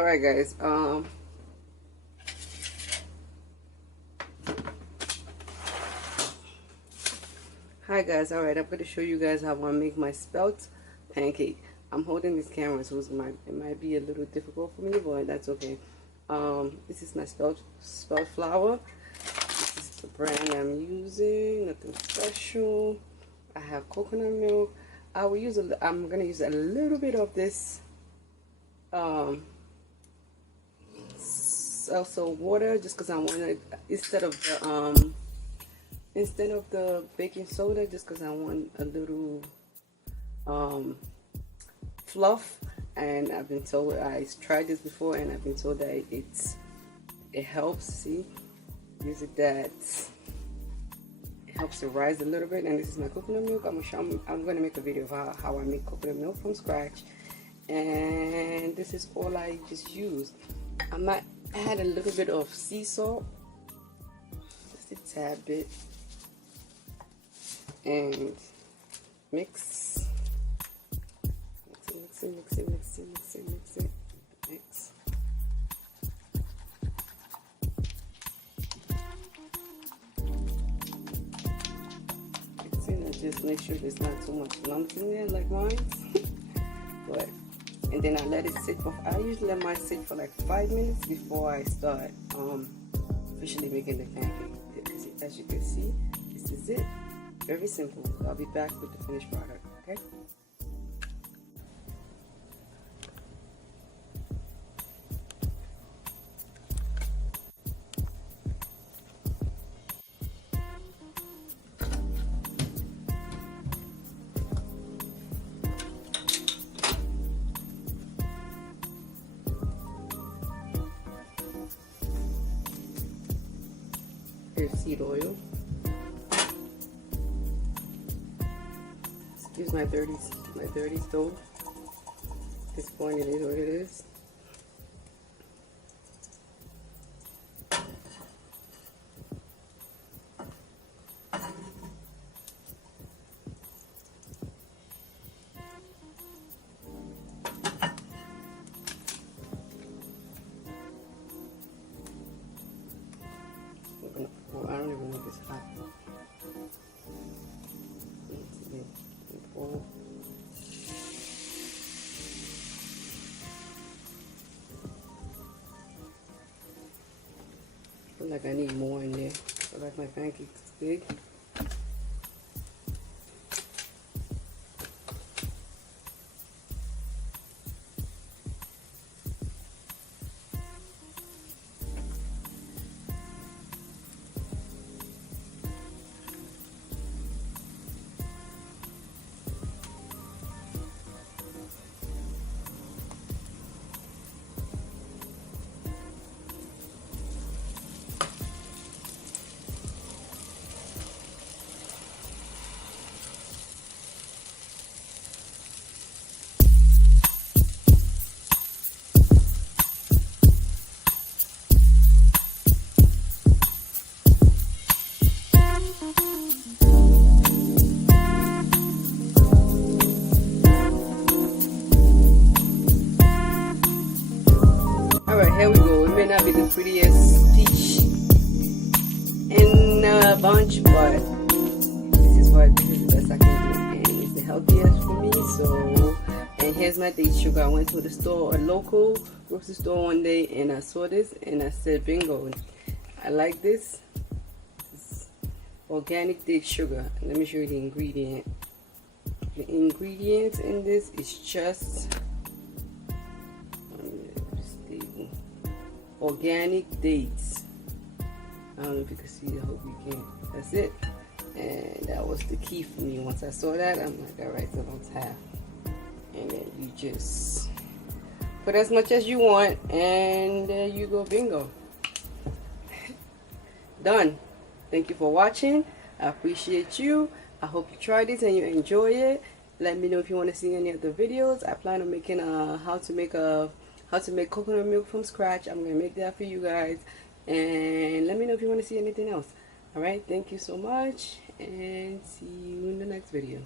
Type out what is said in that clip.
Alright guys, hi guys. Alright, I'm going to show you guys how I make my spelt pancake. I'm holding this camera, so it might be a little difficult for me, but that's okay. This is my spelt flour. This is the brand I'm using. Nothing special. I have coconut milk. I'm gonna use a little bit of this seltzer water, just because I want it instead of the baking soda, just because I want a little fluff. And I've been told, I tried this before and I've been told that it helps. See, use it, that it helps to rise a little bit. And this is my coconut milk. I'm gonna make a video of how I make coconut milk from scratch, and this is all I just used. I might add a little bit of sea salt, just a tad bit, and mix it. Just make sure there's not too much lumps in there like mine. But and then I let it sit for, I usually let mine sit for like 5 minutes before I start officially making the pancake. As you can see, this is it. Very simple. I'll be back with the finished product. Okay. Here's seed oil. Excuse my dirty stove. At this point, it is what it is. Oh, I don't even know if it's hot. I feel like I need more in there. I feel like my pancakes is big. Here we go. It may not be the prettiest peach in a bunch, but this is the best I can do, and it's the healthiest for me. So, and here's my date sugar. I went to the store, a local grocery store one day, and I saw this and I said, bingo, I like this. This is organic date sugar. Let me show you the ingredient. The ingredients in this is just organic dates. I don't know if you can see it. I hope you can. That's it. And that was the key for me. Once I saw that, I'm like, all right, so that's half. And then you just put as much as you want, and there you go, bingo. Done. Thank you for watching. I appreciate you. I hope you try this and you enjoy it. Let me know if you want to see any other videos. I plan on making how to make coconut milk from scratch. I'm gonna make that for you guys, and let me know if you want to see anything else. All right, thank you so much, and see you in the next video.